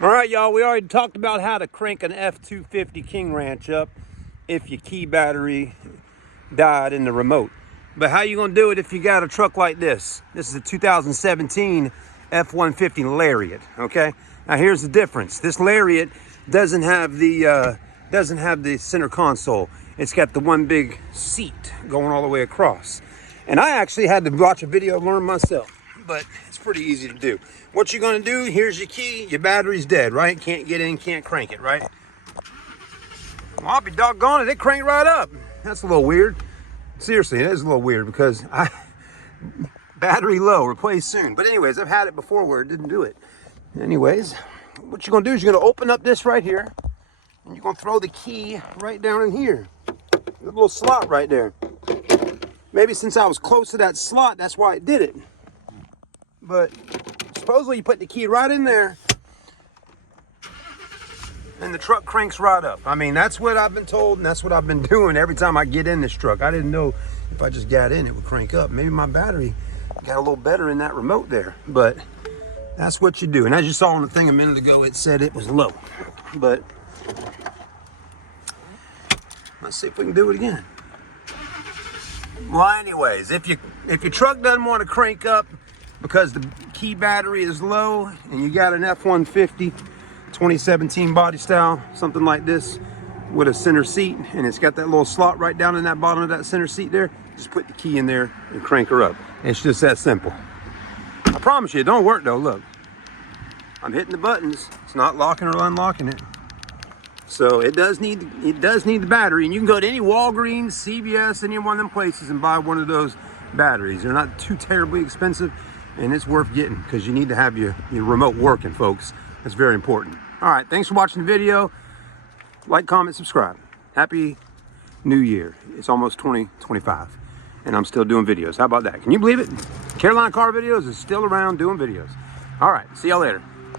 All right, y'all, we already talked about how to crank an F250 King Ranch up if your key battery died in the remote. But how you gonna do it if you got a truck like this? This is a 2017 F150 Lariat, okay? Now here's the difference. This Lariat doesn't have the center console. It's got the one big seat going all the way across. And I actually had to watch a video to learn myself, but it's pretty easy to do. What you're gonna do, here's your key, your battery's dead, right? Can't get in, can't crank it, right? Well, I'll be doggone it, it cranked right up. That's a little weird. Seriously, it is a little weird because battery low, replace soon. But anyways, I've had it before where it didn't do it. Anyways, what you're gonna do is you're gonna open up this right here and you're gonna throw the key right down in here. The little slot right there. Maybe since I was close to that slot, that's why it did it. But supposedly you put the key right in there and the truck cranks right up. I mean, that's what I've been told and that's what I've been doing every time I get in this truck. I didn't know if I just got in, it would crank up. Maybe my battery got a little better in that remote there, but that's what you do. And as you saw on the thing a minute ago, it said it was low. But let's see if we can do it again. Well, anyways, if your truck doesn't want to crank up because the key battery is low and you got an F150 2017 body style, something like this with a center seat, and it's got that little slot right down in that bottom of that center seat there, just put the key in there and crank her up. It's just that simple. I promise you, it don't work though. Look, I'm hitting the buttons. It's not locking or unlocking it. So it does need the battery, and you can go to any Walgreens, CVS, any one of them places and buy one of those batteries. They're not too terribly expensive, and it's worth getting because you need to have your remote working, folks. That's very important. All right, thanks for watching the video. Like, comment, subscribe. Happy New Year. It's almost 2025, and I'm still doing videos. How about that? Can you believe it? Carolina Car Videos is still around doing videos. All right, see y'all later.